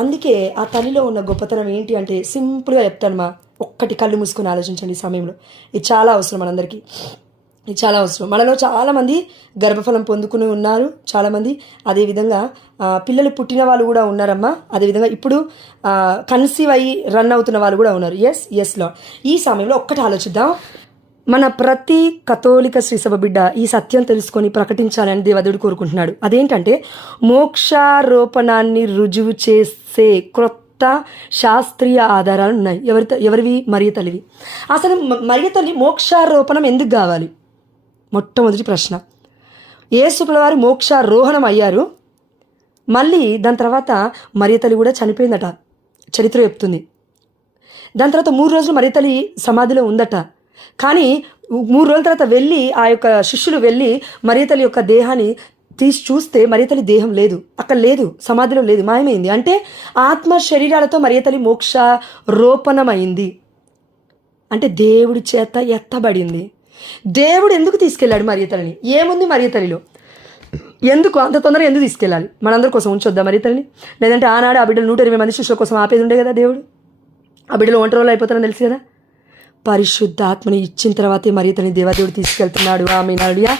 అందుకే ఆ తల్లిలో ఉన్న గొప్పతనం ఏంటి అంటే సింపుల్గా చెప్తాను మా, ఒక్కటి కళ్ళు మూసుకొని ఆలోచించండి ఈ సమయంలో. ఇది చాలా అవసరం మనందరికీ, ఇది చాలా అవసరం. మనలో చాలామంది గర్భఫలం పొందుకుని ఉన్నారు, చాలామంది అదేవిధంగా పిల్లలు పుట్టిన వాళ్ళు కూడా ఉన్నారమ్మా. అదేవిధంగా ఇప్పుడు కన్సీవ్ అయ్యి రన్ అవుతున్న వాళ్ళు కూడా ఉన్నారు. Yes lord. ఈ సమయంలో ఒక్కటి ఆలోచిద్దాం. మన ప్రతి కథోలిక శ్రీసభ బిడ్డ ఈ సత్యం తెలుసుకొని ప్రకటించాలని దేవదేవుడు కోరుకుంటున్నాడు. అదేంటంటే మోక్షారోపణాన్ని రుజువు చేసే క్రొత్త శాస్త్రీయ ఆధారాలు ఉన్నాయి. ఎవరివి? మరియ తల్లివి. అసలు మరియ తల్లి మోక్షారోపణం ఎందుకు కావాలి? మొట్టమొదటి ప్రశ్న. యేసుప్రభుల వారు మోక్షారోహణం అయ్యారు, మళ్ళీ దాని తర్వాత మరియ తల్లి కూడా చనిపోయిందట, చరిత్ర చెప్తుంది. దాని తర్వాత 3 రోజులు మరియ తల్లి సమాధిలో ఉందట. కానీ 3 రోజుల తర్వాత వెళ్ళి ఆ యొక్క శిష్యులు వెళ్ళి మరియ తల్లి యొక్క దేహాన్ని తీసి చూస్తే మరియ తల్లి దేహం లేదు, అక్కడ లేదు, సమాధిలో లేదు, మాయమైంది. అంటే ఆత్మ శరీరాలతో మరియ తల్లి మోక్షారోపణమైంది, అంటే దేవుడి చేత ఎత్తబడింది. దేవుడు ఎందుకు తీసుకెళ్ళాడు మరియ తల్లిని? ఏముంది మరియ తల్లిలో? ఎందుకు అంత తొందరగా ఎందుకు తీసుకెళ్ళాలి? మనందరి కోసం ఉంచొద్దా మరియ తల్లిని? లేదంటే ఆనాడు ఆ బిడ్డలు 120 మంది శిష్యుల కోసం ఆపేది ఉండే కదా దేవుడు. ఆ బిడ్డలు ఒంటరి రోజులు అయిపోతారని తెలుసు కదా. పరిశుద్ధాత్మని ఇచ్చిన తర్వాతే మరియ తల్లిని దేవదేవుడు తీసుకెళ్తున్నాడు. Amen hallelujah.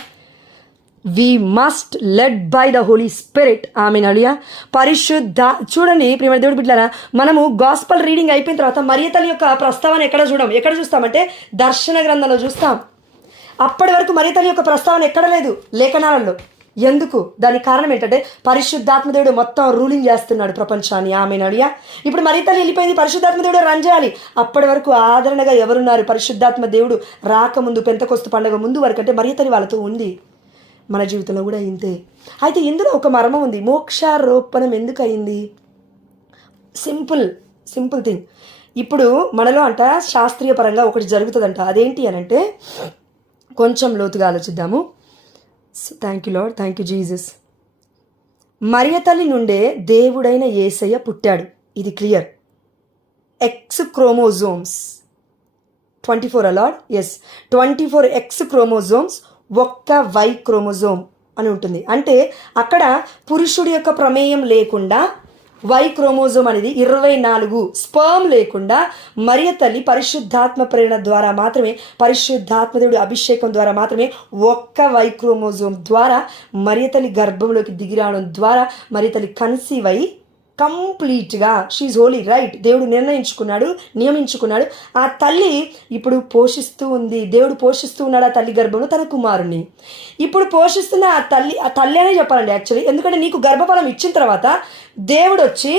We must led by the holy spirit. Amen hallelujah. చూడండి ప్రియమైన దేవుడి బిడ్డలారా, మనము గాస్పల్ రీడింగ్ అయిపోయిన తర్వాత మరియ తల్లి యొక్క ప్రస్తావన ఎక్కడ చూస్తామంటే దర్శన గ్రంథంలో చూస్తాం. అప్పటి వరకు మరియ తల్లి యొక్క ప్రస్తావన ఎక్కడ లేదు లేఖనాలలో. ఎందుకు? దానికి కారణం ఏంటంటే పరిశుద్ధాత్మ దేవుడు మొత్తం రూలింగ్ చేస్తున్నాడు ప్రపంచాన్ని. ఆమేన్ హల్లెలూయా. ఇప్పుడు మరియ తల్లి వెళ్ళిపోయింది, పరిశుద్ధాత్మ దేవుడు రన్ చేయాలి. అప్పటి వరకు ఆదరణగా ఎవరున్నారు? పరిశుద్ధాత్మ దేవుడు రాకముందు, పెంతెకొస్తు పండుగ ముందు వరకు అంటే మరియ తల్లి వాళ్ళతో ఉంది. మన జీవితంలో కూడా ఇంతే. అయితే ఇందులో ఒక మర్మం ఉంది. మోక్షారోపణం ఎందుకు అయింది? Simple thing. ఇప్పుడు మనలో అంట శాస్త్రీయ పరంగా ఒకటి జరుగుతుందంట. అదేంటి అని అంటే కొంచెం లోతుగా ఆలోచిద్దాము. Thank you Lord, thank you Jesus. మరియ తల్లి నుండే దేవుడైన యేసయ్య పుట్టాడు, ఇది clear. X chromosomes 24 Lord. 24 X chromosomes, ఒక్క వై క్రోమోజోమ్ అని ఉంటుంది. అంటే అక్కడ పురుషుడి యొక్క ప్రమేయం లేకుండా వై క్రోమోజోమ్ అనేది 24 స్పర్మ్ లేకుండా మరియ తల్లి పరిశుద్ధాత్మ ప్రేరణ ద్వారా మాత్రమే, పరిశుద్ధాత్మదేవుడి అభిషేకం ద్వారా మాత్రమే ఒక్క వై క్రోమోజోమ్ ద్వారా మరియ తల్లి గర్భంలోకి దిగిరావడం ద్వారా మరియ తల్లి కన్సీవ్ అయి కంప్లీట్గా షీఈ్ హోలీ, రైట్. దేవుడు నియమించుకున్నాడు. ఆ తల్లి ఇప్పుడు పోషిస్తూ ఉంది. దేవుడు పోషిస్తూ ఉన్నాడు ఆ తల్లి గర్భంలో తన కుమారుణ్ణి. ఇప్పుడు పోషిస్తున్న ఆ తల్లి అనే చెప్పాలండి యాక్చువల్లీ. ఎందుకంటే నీకు గర్భఫలం ఇచ్చిన తర్వాత దేవుడు వచ్చి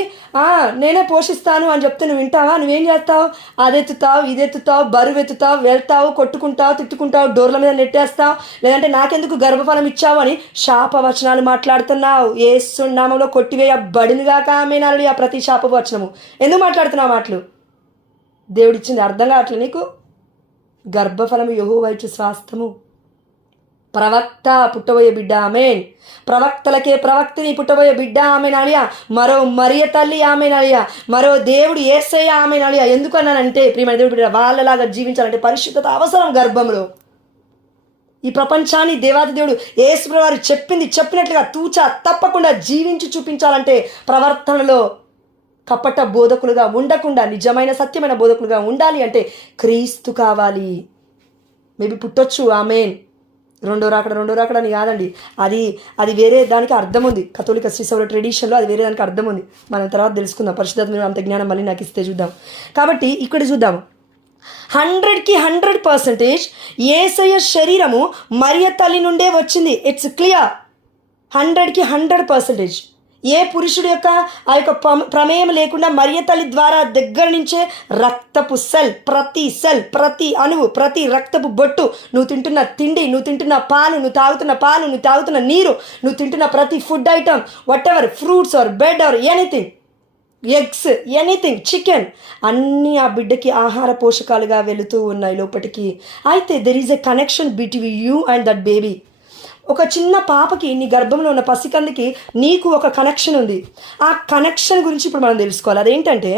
నేనే పోషిస్తాను అని చెప్తే నువ్వు వింటావా? నువ్వేం చేస్తావు? అదెత్తుతావు, ఇదెత్తుతావు, బరువు ఎత్తుతావు, వెళ్తావు, కొట్టుకుంటావు, తిట్టుకుంటావు, డోర్ల మీద నెట్టేస్తావు. లేదంటే నాకెందుకు గర్భఫలం ఇచ్చావు అని శాపవచనాలు మాట్లాడుతున్నావు. యేసు నామములో కొట్టివేయబడినగాక ఆమేన్ హల్లెలూయా. ప్రతి శాపవచనము ఎందుకు మాట్లాడుతున్నావు మాటలు? దేవుడిచ్చింది అర్థం కావట్లేదు నీకు? గర్భఫలము యెహోవా ఇచ్చు స్వాస్థ్యము. ప్రవక్త పుట్టబోయే బిడ్డ, ఆమేన్. ప్రవక్తలకే ప్రవక్తని పుట్టబోయే బిడ్డ, ఆమేన్ హల్లెలూయా. మరో మరియ తల్లి, ఆమేన్ హల్లెలూయా. మరో దేవుడు యేసయ్య, ఆమేన్ హల్లెలూయా. ఎందుకు అన్నానంటే ప్రియమైన దేవుడి బిడ్డ వాళ్ళలాగా జీవించాలంటే పరిశుద్ధత అవసరం గర్భంలో. ఈ ప్రపంచాన్ని దేవాది దేవుడు యేసుప్రభువు వారు చెప్పినట్లుగా తూచా తప్పకుండా జీవించి చూపించాలంటే ప్రవర్తనలో కపట బోధకులుగా ఉండకుండా నిజమైన సత్యమైన బోధకులుగా ఉండాలి అంటే క్రీస్తు కావాలి. మేబీ పుట్టొచ్చు, ఆమేన్. రెండో రాకడ అని కాదండి, అది వేరే దానికి అర్థం ఉంది. కథోలిక శ్రీసభ ట్రెడిషన్లో అది వేరే దానికి అర్థం ఉంది. మనం తర్వాత తెలుసుకుందాం. పరిశుద్ధాత్మ అంత జ్ఞానం మళ్ళీ నాకు ఇస్తే చూద్దాం. కాబట్టి ఇక్కడ చూద్దాం. 100కి 100% యేసయ్య శరీరము మరియ తల్లి నుండే వచ్చింది. It's clear. 100కి 100%. ఏ పురుషుడు యొక్క ఆ యొక్క ప్రమేయం లేకుండా మరియ తల్లి ద్వారా దగ్గర నుంచే రక్తపు సెల్, ప్రతి అణువు, ప్రతి రక్తపు బొట్టు, నువ్వు తింటున్న తిండి, నువ్వు తింటున్న పాలు, నువ్వు తాగుతున్న నీరు, నువ్వు తింటున్న ప్రతి food item, what ever, fruits are bed or anything, eggs, anything, chicken, అన్నీ ఆ బిడ్డకి ఆహార పోషకాలుగా వెళుతూ ఉన్నాయి లోపటికి. అయితే there is a connection between you and that baby. ఒక చిన్న పాపకి, నీ గర్భంలో ఉన్న పసికందుకి నీకు ఒక కనెక్షన్ ఉంది. ఆ కనెక్షన్ గురించి ఇప్పుడు మనం తెలుసుకోవాలి. అదేంటంటే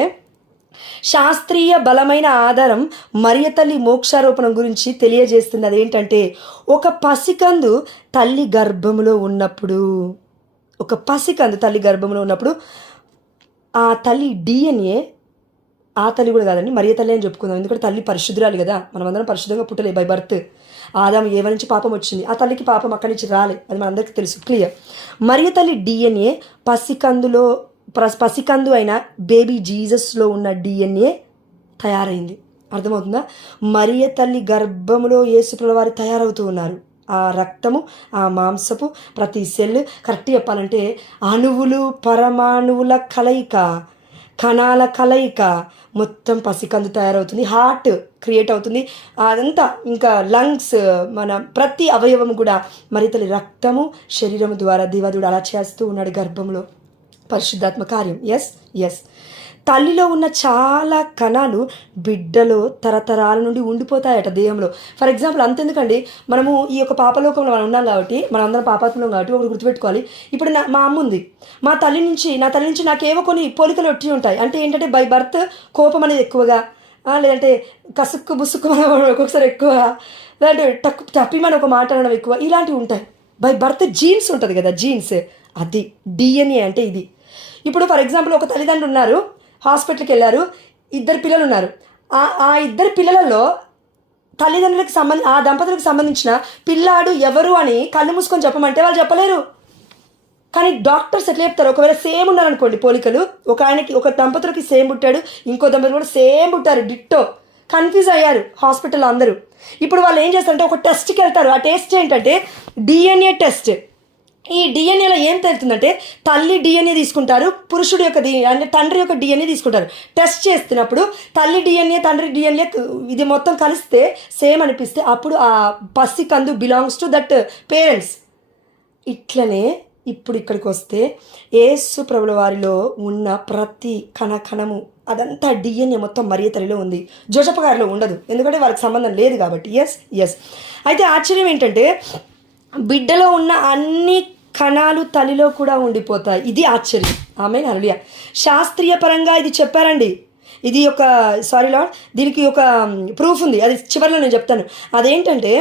శాస్త్రీయ బలమైన ఆధారం మరియ తల్లి మోక్షారోపణం గురించి తెలియజేస్తుంది. అదేంటంటే ఒక పసికందు తల్లి గర్భంలో ఉన్నప్పుడు ఆ తల్లి డిఎన్ఏ, ఆ తల్లి కూడా కాదండి, మరియ తల్లి అని చెప్పుకుందాం, ఎందుకంటే తల్లి పరిశుద్ధురాలు కదా, మనమందరం పరిశుద్ధంగా పుట్టలే బై బర్త్. ఆదాము ఏవ నుంచి పాపం వచ్చింది, ఆ తల్లికి పాపం అక్కడి నుంచి రాలే, అది మనందరికీ తెలుసు, క్లియర్. మరియ తల్లి డిఎన్ఏ పసికందు అయిన బేబీ జీసస్లో ఉన్న డిఎన్ఏ తయారైంది. అర్థమవుతుందా? మరియ తల్లి గర్భములో యేసుప్రభుల వారు తయారవుతూ ఉన్నారు. ఆ రక్తము, ఆ మాంసపు ప్రతి సెల్, కరెక్ట్ చెప్పాలంటే అణువులు పరమాణువుల కలయిక, కణాల కలయిక, మొత్తం పసికందు తయారవుతుంది. హార్ట్ క్రియేట్ అవుతుంది, అదంతా ఇంకా లంగ్స్, మన ప్రతి అవయవం కూడా మరి తల్లి రక్తము శరీరము ద్వారా దేవదేవుడు అలా చేస్తూ ఉన్నాడు గర్భంలో. పరిశుద్ధాత్మ కార్యం. ఎస్ తల్లిలో ఉన్న చాలా కణాలు బిడ్డలో తరతరాల నుండి ఉండిపోతాయట దేహంలో. ఫర్ ఎగ్జాంపుల్ అంతెందుకండి, మనము ఈ యొక్క పాపలోకంలో మనం ఉన్నాం కాబట్టి, మనం అందరం పాపాత్మలో కాబట్టి ఒకటి గుర్తుపెట్టుకోవాలి. ఇప్పుడు మా అమ్మ ఉంది, నా తల్లి నుంచి నాకేవో కొన్ని పోలికలు వచ్చి ఉంటాయి. అంటే ఏంటంటే బై బర్త్ కోపం అనేది ఎక్కువగా, లేదంటే కసుక్కు బుసుక్కు ఒక్కొక్కసారి ఎక్కువగా, లేదంటే తప్పిమని ఒక మాట అనడం ఎక్కువ, ఇలాంటివి ఉంటాయి. బై బర్త్ జీన్స్ ఉంటుంది కదా, జీన్స్, అది డిఎన్ఏ అంటే ఇది. ఇప్పుడు ఫర్ ఎగ్జాంపుల్ ఒక తల్లిదండ్రులు ఉన్నారు, హాస్పిటల్కి వెళ్ళారు, 2 పిల్లలు ఉన్నారు. ఆ 2 పిల్లలలో తల్లిదండ్రులకు ఆ దంపతులకు సంబంధించిన పిల్లాడు ఎవరు అని కళ్ళు మూసుకొని చెప్పమంటే వాళ్ళు చెప్పలేరు. కానీ డాక్టర్స్ ఎట్లా చెప్తారు? ఒకవేళ సేమ్ ఉన్నారనుకోండి పోలికలు, ఒక దంపతులకి సేమ్ పుట్టాడు, ఇంకో దంపతులు కూడా సేమ్ పుట్టారు, డిట్టో, కన్ఫ్యూజ్ అయ్యారు హాస్పిటల్లో అందరూ. ఇప్పుడు వాళ్ళు ఏం చేస్తారంటే ఒక టెస్ట్కి వెళ్తారు. ఆ టెస్ట్ ఏంటంటే డిఎన్ఏ టెస్ట్. ఈ డిఎన్ఏలో ఏం తెలుస్తుందంటే తల్లి డిఎన్ఏ తీసుకుంటారు, పురుషుడు యొక్క అంటే తండ్రి యొక్క డిఎన్ఏ తీసుకుంటారు. టెస్ట్ చేస్తున్నప్పుడు తల్లి డిఎన్ఏ తండ్రి డిఎన్ఏ ఇది మొత్తం కలిస్తే సేమ్ అనిపిస్తే అప్పుడు ఆ పసి కందు బిలాంగ్స్ టు దట్ పేరెంట్స్. ఇట్లనే ఇప్పుడు ఇక్కడికి వస్తే యేసు ప్రభుల వారిలో ఉన్న ప్రతి కణము అదంతా డిఎన్ఏ మొత్తం మరియ తల్లిలో ఉంది. జోసెఫ్ గారిలో ఉండదు, ఎందుకంటే వారికి సంబంధం లేదు కాబట్టి. ఎస్ అయితే ఆశ్చర్యం ఏంటంటే బిడ్డలో ఉన్న అన్ని కణాలు తల్లిలో కూడా ఉండిపోతాయి. ఇది ఆశ్చర్యం. ఆమేన్, హల్లెలూయా. శాస్త్రీయ పరంగా ఇది చెప్పారండి. ఇది దీనికి ఒక ప్రూఫ్ ఉంది, అది చివరిలో నేను చెప్తాను. అదేంటంటే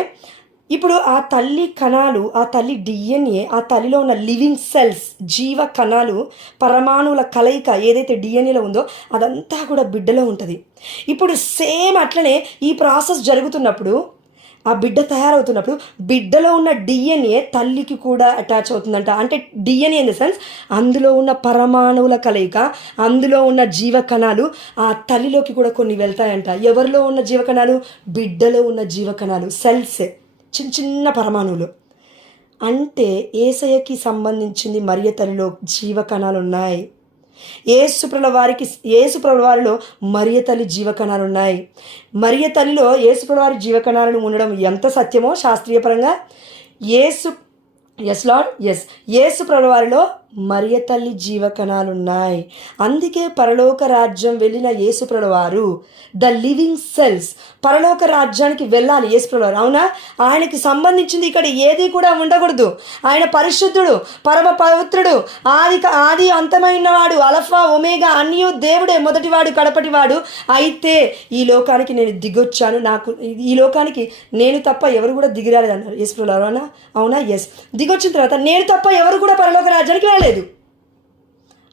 ఇప్పుడు ఆ తల్లి కణాలు, ఆ తల్లి డిఎన్ఏ, ఆ తల్లిలో ఉన్న లివింగ్ సెల్స్, జీవ కణాలు, పరమాణువుల కలయిక ఏదైతే డిఎన్ఏలో ఉందో అదంతా కూడా బిడ్డలో ఉంటుంది. ఇప్పుడు సేమ్ అట్లనే ఈ ప్రాసెస్ జరుగుతున్నప్పుడు, ఆ బిడ్డ తయారవుతున్నప్పుడు బిడ్డలో ఉన్న డిఎన్ఏ తల్లికి కూడా అటాచ్ అవుతుందంట. అంటే డిఎన్ఏ ఇన్ ద సెన్స్ అందులో ఉన్న పరమాణువుల కలయిక, అందులో ఉన్న జీవకణాలు ఆ తల్లిలోకి కూడా కొన్ని వెళ్తాయంట. ఎవరిలో ఉన్న జీవకణాలు? బిడ్డలో ఉన్న జీవకణాలు, సెల్స్, చిన్న పరమాణువులు. అంటే యేసయ్యకి సంబంధించింది మరియ తల్లిలో జీవకణాలు ఉన్నాయి. యేసుప్రభుల వారిలో మరియ తల్లి జీవకణాలు ఉన్నాయి. మరియ తల్లిలో యేసుప్రభుల వారి జీవకణాలను ఉండడం ఎంత సత్యమో శాస్త్రీయపరంగా యేసుప్రభుల వారిలో మరియ తల్లి జీవకణాలు ఉన్నాయి. అందుకే పరలోక రాజ్యం వెళ్ళిన యేసుప్రభుల వారు ద లివింగ్ సెల్స్, పరలోక రాజ్యానికి వెళ్ళాలి యేసుప్రభుల వారు. అవునా? ఆయనకి సంబంధించింది ఇక్కడ ఏది కూడా ఉండకూడదు. ఆయన పరిశుద్ధుడు, పరమ పవిత్రుడు, ఆది అంతమైన వాడు, అల్ఫా ఒమేగా, అన్నీ దేవుడే, మొదటివాడు కడపటివాడు. అయితే ఈ లోకానికి నేను దిగొచ్చాను, ఈ లోకానికి నేను తప్ప ఎవరు కూడా దిగిరాలేదు అన్నారు యేసుప్రభుల వారు. అవునా? దిగొచ్చిన తర్వాత నేను తప్ప ఎవరు కూడా పరలోక రాజ్యానికి వెళ్ళలేదు.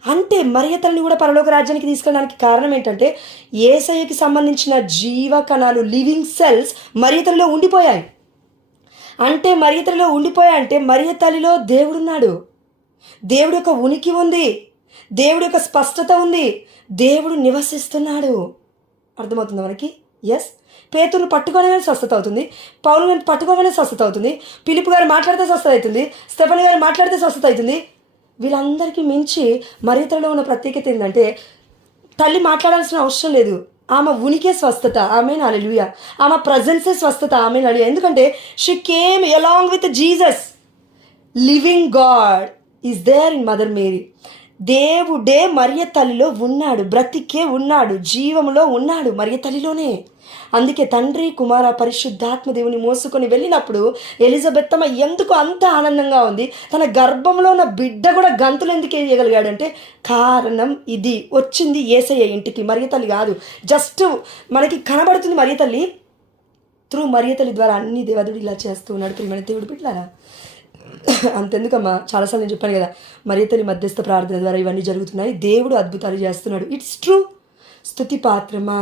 అంటే మరియ తల్లిని కూడా పరలోక రాజ్యానికి తీసుకెళ్ళడానికి కారణం ఏంటంటే యేసయ్యకి సంబంధించిన జీవకణాలు, లివింగ్ సెల్స్ మరియ తల్లిలో ఉండిపోయాయి. అంటే మరియ తల్లిలో ఉండిపోయాయంటే మరియ తల్లిలో దేవుడున్నాడు, దేవుడి యొక్క ఉనికి ఉంది, దేవుడి యొక్క స్పష్టత ఉంది, దేవుడు నివసిస్తున్నాడు. అర్థమవుతుంది మనకి? పేతురు పట్టుకోగానే స్వస్థత అవుతుంది, పౌలు గారిని పట్టుకోగానే స్వస్థత అవుతుంది, ఫిలిప్ గారు మాట్లాడితే స్వస్థత అవుతుంది, స్టెఫెన్ గారు మాట్లాడితే స్వస్థత అవుతుంది. వీళ్ళందరికీ మించి మరియ తల్లిలో ఉన్న ప్రత్యేకత ఏంటంటే తల్లి మాట్లాడాల్సిన అవసరం లేదు, ఆమె ఉనికే స్వస్థత. ఆమేన్, హల్లెలూయా. ఆమె ప్రజెన్సే స్వస్థత. ఆమేన్, హల్లెలూయా. ఎందుకంటే she came along with Jesus. Living God is there in Mother Mary. దేవుడే మరియ తల్లిలో ఉన్నాడు, బ్రతికే ఉన్నాడు, జీవములో ఉన్నాడు మరియ తల్లిలోనే. అందుకే తండ్రి కుమార పరిశుద్ధాత్మ దేవుని మోసుకొని వెళ్ళినప్పుడు ఎలిజబెత్తమ్మ ఎందుకు అంత ఆనందంగా ఉంది? తన గర్భంలో ఉన్న బిడ్డ కూడా గంతులు ఎందుకు వేయగలిగాడంటే కారణం ఇది. వచ్చింది యేసయ్య ఇంటికి, మరియ తల్లి కాదు. జస్ట్ మనకి కనబడుతుంది మరియ తల్లి. త్రూ మరియ తల్లి ద్వారా అన్ని దేవదుడు ఇలా చేస్తూ ఉన్నాడు. ప్రియమైన దేవుడు బిడ్డలారా, అంతెందుకమ్మా, చాలాసార్లు నేను చెప్పాను కదా, మరి తల్లి మధ్యస్థ ప్రార్థన ద్వారా ఇవన్నీ జరుగుతున్నాయి. దేవుడు అద్భుతాలు చేస్తున్నాడు. It's true. స్తుతి పాత్రమా,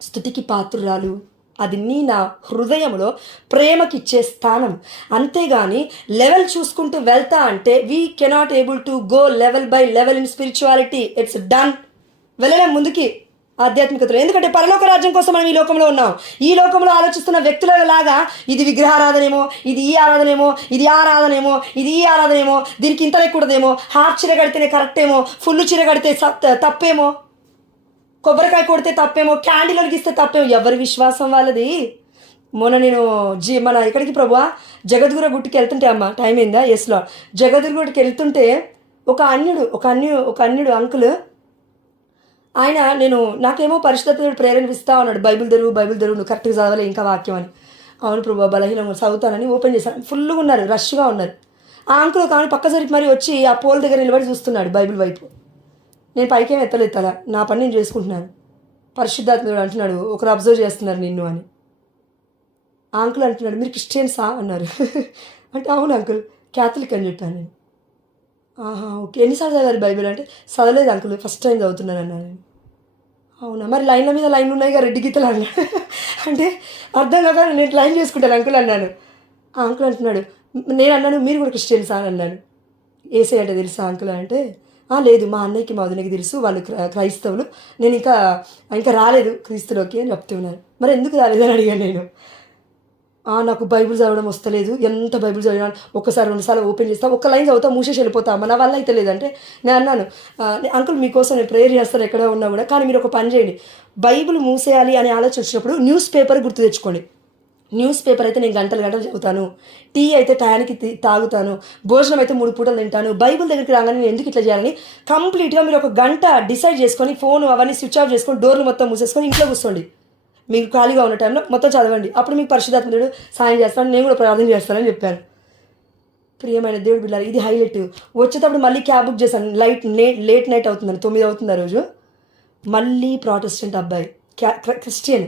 స్తుతికి పాత్రురాలు, అది నీ నా హృదయంలో ప్రేమకిచ్చే స్థానం. అంతేగాని లెవెల్ చూసుకుంటూ వెళ్తా అంటే we cannot able to go level by level in spirituality. It's done. వెళ్ళలేం ముందుకి ఆధ్యాత్మికతలో. ఎందుకంటే పరలోక రాజ్యం కోసం మనం ఈ లోకంలో ఉన్నాం. ఈ లోకంలో ఆలోచిస్తున్న వ్యక్తుల లాగా ఇది విగ్రహారాధనేమో, ఇది ఈ ఆరాధనేమో, ఇది ఆరాధనేమో, ఇది ఈ ఆరాధనేమో, దీనికి ఇంత లేకూడదేమో, హాఫ్ చీర కడితేనే కరెక్టేమో, ఫుల్ చీర కడితే తప్పేమో, కొబ్బరికాయ కొడితే తప్పేమో, క్యాండిల్ వెలిగిస్తే తప్పేమో. ఎవరి విశ్వాసం వాళ్ళది. మొన్న నేను మన ఎక్కడికి ప్రభువా జగద్గుర గుట్టుకి వెళ్తుంటే, అమ్మ టైం అయిందా? ఎస్లో జగద్గుర గుట్టుకి వెళ్తుంటే ఒక అన్యుడు అంకుల్, ఆయన నాకేమో పరిశుద్ధతడు ప్రేరణ ఇస్తా ఉన్నాడు. బైబిల్ తెరువు నువ్వు కరెక్ట్గా చదవాలి ఇంకా వాక్యం అని. అవును ప్రభు, బలహీనం చదువుతానని ఓపెన్ చేశాను. ఫుల్గా ఉన్నారు, రష్గా ఉన్నారు. ఆ అంకుల్ కానీ పక్క జరిపి మరి వచ్చి ఆ పోల్ దగ్గర నిలబడి చూస్తున్నాడు బైబిల్ వైపు. నేను పైకేం ఎత్తలేస్తాలా, నా పని నేను చేసుకుంటున్నాను. పరిశుద్ధాత్ముడు అంటున్నాడు, ఒకరు అబ్జర్వ్ చేస్తున్నారు నిన్ను అని. ఆ అంకుల్ అంటున్నాడు, మీరు క్రిస్టియన్సా అన్నారు. అంటే అవును అంకుల్, క్యాథలిక్ అని చెప్పాను నేను. ఆహా ఓకే, ఎన్నిసార్లు చదివారు బైబిల్ అంటే? చదవలేదు అంకుల్, ఫస్ట్ టైం చదువుతున్నాను అన్నాను నేను. అవునా, మరి లైన్ల మీద లైన్లు ఉన్నాయిగా రెడ్డి గీతలు అన్నాడు. అంటే అర్థం కాక నేను లైన్ చేసుకుంటాను అంకుల్ అన్నాను. ఆ అంకుల్ అంటున్నాడు, నేను అన్నాను మీరు కూడా క్రిస్టియన్సా అని అన్నాను. ఏసై అంటే తెలుసా అంకుల్ అంటే, లేదు మా అన్నయ్యకి మా వదినకి తెలుసు, వాళ్ళు క్రైస్తవులు, నేను ఇంకా రాలేదు క్రీస్తులోకి అని చెప్తున్నారు. మరి ఎందుకు రాలేదని అడిగాను నేను. నాకు బైబిల్ చదవడం వస్తలేదు, ఎంత బైబిల్ చదివినా ఒక్కసారి 2 సార్లు ఓపెన్ చేస్తా, ఒక్క లైన్ చదువుతా మూసేసి వెళ్ళిపోతా, మన వల్ల అయితే లేదంటే. నేను అన్నాను, అంకుల్ మీకోసం నేను ప్రేయర్ చేస్తాను ఎక్కడ ఉన్నా కూడా, కానీ మీరు ఒక పని చేయండి, బైబిల్ మూసేయాలి అని ఆలోచన వచ్చినప్పుడు న్యూస్ పేపర్ గుర్తు తెచ్చుకోండి. న్యూస్ పేపర్ అయితే నేను గంటలు చదువుతాను, టీ అయితే టయానికి తాగుతాను, భోజనం అయితే 3 పూటలు తింటాను, బైబిల్ దగ్గరికి రాగానే నేను ఎందుకు ఇట్లా చేయాలని కంప్లీట్గా మీరు ఒక గంట డిసైడ్ చేసుకొని ఫోన్ అవన్నీ స్విచ్ ఆఫ్ చేసుకొని డోర్లు మొత్తం మూసేసుకొని ఇంట్లో కూర్చోండి. మీకు ఖాళీగా ఉన్న టైంలో మొత్తం చదవండి, అప్పుడు మీకు పరిశుద్ధాత్ముడు సాయం చేస్తాను, నేను కూడా ప్రార్థన చేస్తానని చెప్పాను. ప్రియమైన దేవుడు బిడ్డలారా, ఇది హైలైట్. వచ్చేటప్పుడు మళ్ళీ క్యాబ్ బుక్ చేశాను. లేట్ నైట్ అవుతుందని, 9 అవుతుంది ఆ రోజు. మళ్ళీ ప్రాటెస్టెంట్ అబ్బాయి, క్రిస్టియన్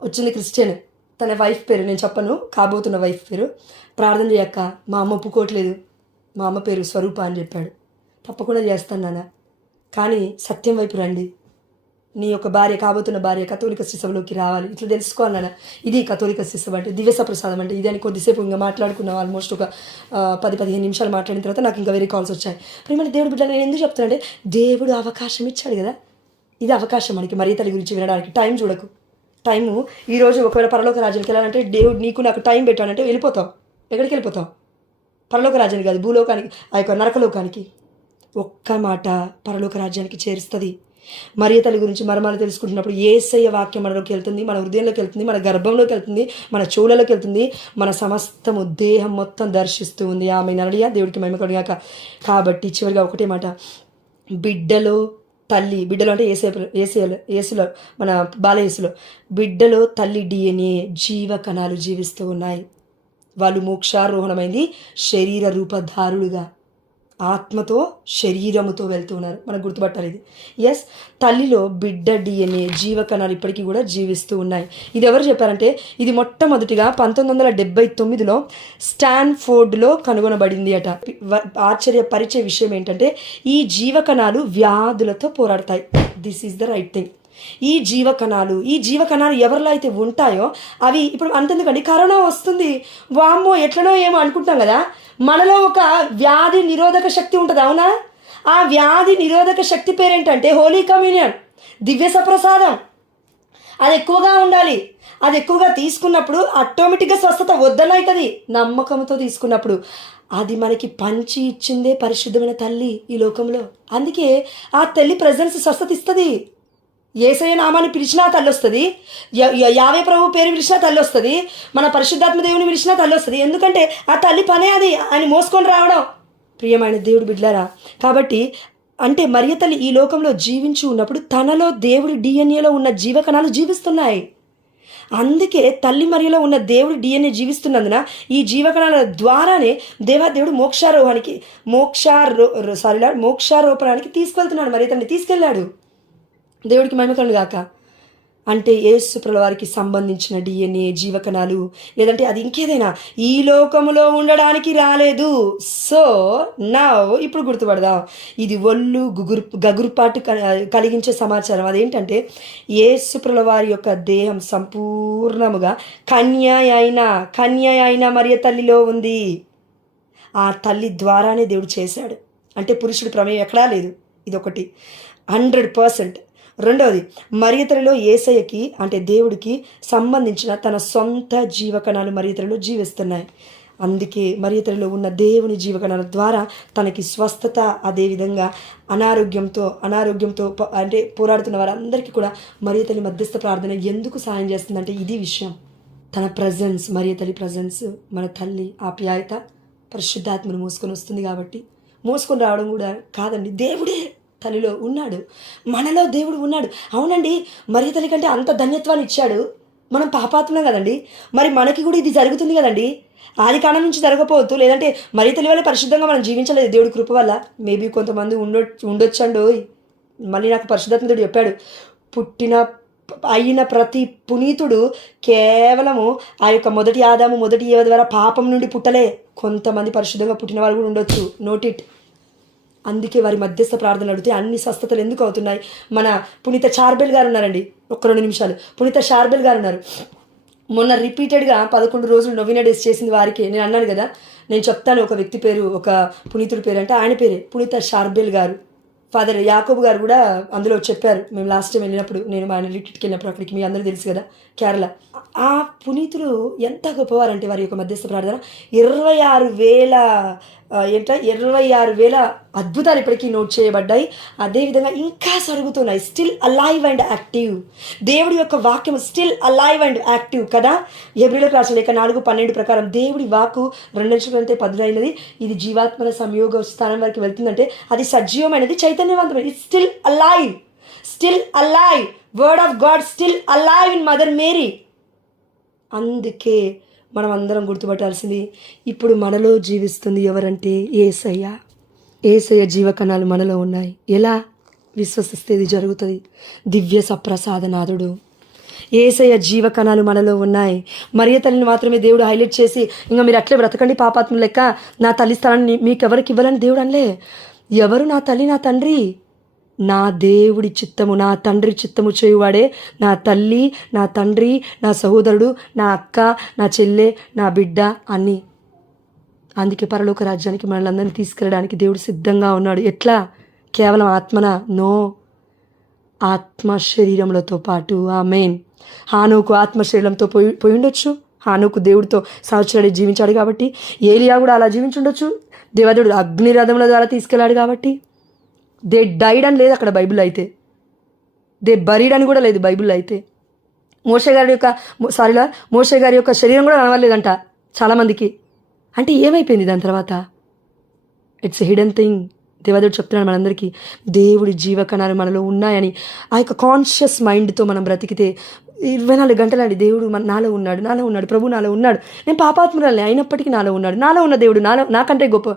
వచ్చింది. క్రిస్టియన్, తన వైఫ్ పేరు నేను చెప్పను, కాబోతున్న వైఫ్ పేరు. ప్రార్థన చేయక్క, మా అమ్మ ఒప్పుకోవట్లేదు, మా అమ్మ పేరు స్వరూప అని చెప్పాడు. తప్పకుండా చేస్తాను నాన్న, కానీ సత్యం వైపు రండి. నీ యొక్క భార్య, కాబోతున్న భార్య కథోలిక శిశువులోకి రావాలి, ఇట్లా తెలుసుకోవాలన్నా. ఇది కథోలిక శిశువు అంటే, దివ్య సప్రసాదం అంటే ఇది అని కొద్దిసేపు ఇంకా మాట్లాడుకున్నాం. ఆల్మోస్ట్ ఒక 10-15 నిమిషాలు మాట్లాడిన తర్వాత నాకు ఇంకా వేరే కాల్స్ వచ్చాయి. ప్రియమైన దేవుడు బిడ్డ, నేను ఎందుకు చెప్తానంటే, దేవుడు అవకాశం ఇచ్చాడు కదా, ఇది అవకాశం మనకి మరి తల్లి గురించి వినడానికి. టైం చూడకు, టైము ఈరోజు ఒకవేళ పరలోక రాజ్యానికి వెళ్ళాలంటే దేవుడు నీకు నాకు టైం పెట్టాడంటే వెళ్ళిపోతాం. ఎక్కడికి వెళ్ళిపోతాం? పరలోక రాజ్యానికి కాదు, భూలోకానికి, ఆ యొక్క నరకలోకానికి. ఒక్క మాట పరలోక రాజ్యానికి చేరుస్తుంది. మరియ తల్లి గురించి మర్మాలు తెలుసుకుంటున్నప్పుడు యేసయ్య వాక్యం మనలోకి వెళ్తుంది, మన హృదయంలోకి వెళ్తుంది, మన గర్భంలోకి వెళ్తుంది, మన చెవులలోకి వెళ్తుంది, మన సమస్తము దేహం మొత్తం దర్శిస్తూ ఉంది. ఆమె నడియా దేవుడికి మహిమ కలుగాక. కాబట్టి చివరిగా ఒకటే మాట, బిడ్డలో అంటే ఏసులో మన బాలయేసులో బిడ్డలో తల్లి DNA జీవ కణాలు జీవిస్తూ ఉన్నాయి. వాళ్ళు మోక్షారోహణమైంది శరీర రూపధారులుగా, ఆత్మతో శరీరముతో వెళ్తూ ఉన్నారు. మనకు గుర్తుపట్టాలి ఇది. ఎస్, తల్లిలో బిడ్డ DNA జీవకణాలు ఇప్పటికీ కూడా జీవిస్తూ ఉన్నాయి. ఇది ఎవరు చెప్పారంటే, ఇది మొట్టమొదటిగా 1979లో స్టాన్ఫోర్డ్లో కనుగొనబడింది అట. ఆశ్చర్యపరిచే విషయం ఏంటంటే, ఈ జీవకణాలు వ్యాధులతో పోరాడతాయి. This is the right thing. ఈ జీవకణాలు ఎవరిలో అయితే ఉంటాయో అవి ఇప్పుడు అంతెందుకండి, కరోనా వస్తుంది, వామ్మో ఎట్లనో ఏమో అనుకుంటాం కదా, మనలో ఒక వ్యాధి నిరోధక శక్తి ఉంటుంది, అవునా? ఆ వ్యాధి నిరోధక శక్తి పేరేంటంటే హోలీ కమ్యూనియన్, దివ్య సప్రసాదం. అది ఎక్కువగా ఉండాలి. అది ఎక్కువగా తీసుకున్నప్పుడు ఆటోమేటిక్గా స్వస్థత వద్దనవుతుంది. నమ్మకంతో తీసుకున్నప్పుడు అది మనకి పంచి ఇచ్చిందే పరిశుద్ధమైన తల్లి ఈ లోకంలో. అందుకే ఆ తల్లి ప్రజెన్స్ స్వస్థత ఇస్తుంది. యేసయ్య నామాన్ని పిలిచినా తల్లి వస్తుంది, యావే ప్రభు పేరు పిలిచినా తల్లి వస్తుంది, మన పరిశుద్ధాత్మ దేవుని పిలిచినా తల్లి వస్తుంది. ఎందుకంటే ఆ తల్లి పనే అది, అని మోసుకొని రావడం. ప్రియమైన దేవుడు బిడ్డలారా, కాబట్టి అంటే మరియ తల్లి ఈ లోకంలో జీవించి ఉన్నప్పుడు తనలో దేవుడి DNAలో ఉన్న జీవకణాలు జీవిస్తున్నాయి. అందుకే తల్లి మరియలో ఉన్న దేవుడి DNA జీవిస్తున్నందున ఈ జీవకణాల ద్వారానే దేవుడు మోక్షారోపణానికి తీసుకెళ్తున్నాడు. మరియ తల్లిని తీసుకెళ్ళాడు. దేవుడికి మహిమ కలుగుగాక. అంటే యేసుప్రభుల వారికి సంబంధించిన డిఎన్ఏ, జీవకణాలు, లేదంటే అది ఇంకేదైనా ఈ లోకములో ఉండడానికి రాలేదు. సో ఇప్పుడు గుర్తుపడదాం, ఇది ఒళ్ళు గగురుపాటు కలిగించే సమాచారం. అదేంటంటే యేసుప్రభుల వారి యొక్క దేహం సంపూర్ణముగా కన్య అయిన మరియ తల్లిలో ఉంది. ఆ తల్లి ద్వారానే దేవుడు చేశాడు. అంటే పురుషుడి ప్రమేయం ఎక్కడా లేదు. ఇదొకటి 100%. రెండవది, మరియతలిలో యేసయ్యకి అంటే దేవుడికి సంబంధించిన తన సొంత జీవకణాలు మరియతలిలో జీవిస్తున్నాయి. అందుకే మరియతలిలో ఉన్న దేవుని జీవకణాల ద్వారా తనకి స్వస్థత, అదేవిధంగా అనారోగ్యంతో అంటే పోరాడుతున్న వారందరికీ కూడా మరియతల్లి మధ్యస్థ ప్రార్థన ఎందుకు సహాయం చేస్తుందంటే ఇది విషయం. తన ప్రజెన్స్, మరియతల్లి ప్రజెన్స్, మన తల్లి ఆప్యాయత పరిశుద్ధాత్మను మోసుకొని వస్తుంది. కాబట్టి మోసుకొని రావడం కూడా కాదండి, దేవుడే తల్లిలో ఉన్నాడు, మనలో దేవుడు ఉన్నాడు. అవునండి, మరియ తల్లి కంటే అంత ధన్యత్వాన్ని ఇచ్చాడు. మనం పాపాత్మలం కదండి, మరి మనకి కూడా ఇది జరుగుతుంది కదండి. ఆది కాలం నుంచి జరగకపోవచ్చు, లేదంటే మరియ తల్లి వల్ల పరిశుద్ధంగా మనం జీవించలేదు దేవుడి కృప వల్ల. మేబీ కొంతమంది ఉండొచ్చండు. మళ్ళీ నాకు పరిశుద్ధాత్ముడు చెప్పాడు, అయిన ప్రతి పునీతుడు కేవలము ఆ యొక్క మొదటి ఆదాము, మొదటి ఏవ ద్వారా పాపం నుండి పుట్టలే. కొంతమంది పరిశుద్ధంగా పుట్టిన వాళ్ళు కూడా ఉండొచ్చు. Note it. అందుకే వారి మధ్యస్థ ప్రార్థనలు అడిగితే అన్ని స్వస్థతలు ఎందుకు అవుతున్నాయి. మన పునీత చార్బెల్ గారు ఉన్నారండి, 2 నిమిషాలు. పునీత చార్బెల్ గారు ఉన్నారు. మొన్న రిపీటెడ్గా 11 రోజులు నొవినా డేస్ చేసింది వారికి. నేను అన్నాను కదా, నేను చెప్తాను ఒక వ్యక్తి పేరు, ఒక పునీతుడి పేరు, అంటే ఆయన పేరే పునీత చార్బెల్ గారు. ఫాదర్ యాకోబు గారు కూడా అందులో చెప్పారు. మేము లాస్ట్ టైం వెళ్ళినప్పుడు, నేను ఆయన రిట్రీట్కి వెళ్ళినప్పుడు అక్కడికి, మీ అందరూ తెలుసు కదా, కేరళ. ఆ పునీతులు ఎంత గొప్పవారంటే వారి యొక్క మధ్యస్థ ప్రార్థన 26,000 అద్భుతాలు ఇప్పటికీ నోట్ చేయబడ్డాయి. అదేవిధంగా ఇంకా జరుగుతున్నాయి. Still alive and active. దేవుడి యొక్క వాక్యం స్టిల్ అలైవ్ అండ్ యాక్టివ్ కదా. హెబ్రీయులకు రాసిన లేఖ 4:12 ప్రకారం దేవుడి వాక్కు 2:10 ఇది జీవాత్మల సంయోగ స్థానం వరకు వెళ్తుందంటే అది సజీవమైనది, చైతన్యవంతమైనది. It's still alive. Word of God still alive in Mother Mary. అందుకే మనం అందరం గుర్తుపట్టాల్సింది, ఇప్పుడు మనలో జీవిస్తుంది ఎవరంటే యేసయ్య జీవకణాలు మనలో ఉన్నాయి. ఎలా విశ్వసిస్తే ఇది జరుగుతుంది. దివ్య సప్రసాదనాథుడు యేసయ్య జీవకణాలు మనలో ఉన్నాయి. మరియ తల్లిని మాత్రమే దేవుడు హైలైట్ చేసి ఇంకా మీరు అట్లే బ్రతకండి పాపాత్మ లెక్క, నా తల్లి స్థానాన్ని మీకు ఎవరికి ఇవ్వాలని దేవుడు అనలే. ఎవరు నా తల్లి, నా తండ్రి? నా దేవుడి చిత్తము, నా తండ్రి చిత్తము చేయువాడే నా తల్లి, నా తండ్రి, నా సహోదరుడు, నా అక్క, నా చెల్లె, నా బిడ్డ అన్నీ. అందుకే పరలోక రాజ్యానికి మనల్ని అందరినీ తీసుకెళ్ళడానికి దేవుడు సిద్ధంగా ఉన్నాడు. ఎట్లా? కేవలం ఆత్మన? నో, ఆత్మ శరీరములతో పాటు. ఆమేన్. హానోకు ఆత్మ శరీరంతో పోయి ఉండొచ్చు. హానోకు దేవుడితో సంవత్సరాలు జీవించాడు కాబట్టి. ఏలియా కూడా అలా జీవించుండొచ్చు. దేవదేవుడు అగ్నిరథముల ద్వారా తీసుకెళ్ళాడు కాబట్టి. దే డైడ్ అని లేదు అక్కడ బైబిల్లో అయితే, దే బరీడ్ అని కూడా లేదు బైబిల్లో అయితే. మోషే గారి యొక్క శరీరం కూడా కనవలేదంట చాలామందికి. అంటే ఏమైపోయింది దాని తర్వాత? It's hidden thing. దేవదేవుడు చెప్తున్నాడు మనందరికీ, దేవుడి జీవకణాలు మనలో ఉన్నాయని. ఆ యొక్క కాన్షియస్ మైండ్తో మనం బ్రతికితే 24 గంటలండి దేవుడు నాలో ఉన్నాడు, ప్రభు నాలో ఉన్నాడు. నేను పాపాత్మురాలని అయినప్పటికీ నాలో ఉన్నాడు. నాలో ఉన్న దేవుడు నాకంటే గొప్ప,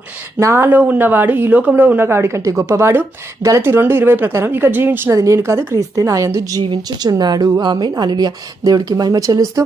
నాలో ఉన్నవాడు ఈ లోకంలో ఉన్న వాడి కంటే గొప్పవాడు. గలతీ 2:20 ప్రకారం, ఇక జీవించినది నేను కాదు, క్రీస్తే నా యందు జీవించుచున్నాడు. ఆమేన్. హల్లెలూయా. దేవుడికి మహిమ చెల్లిస్తూ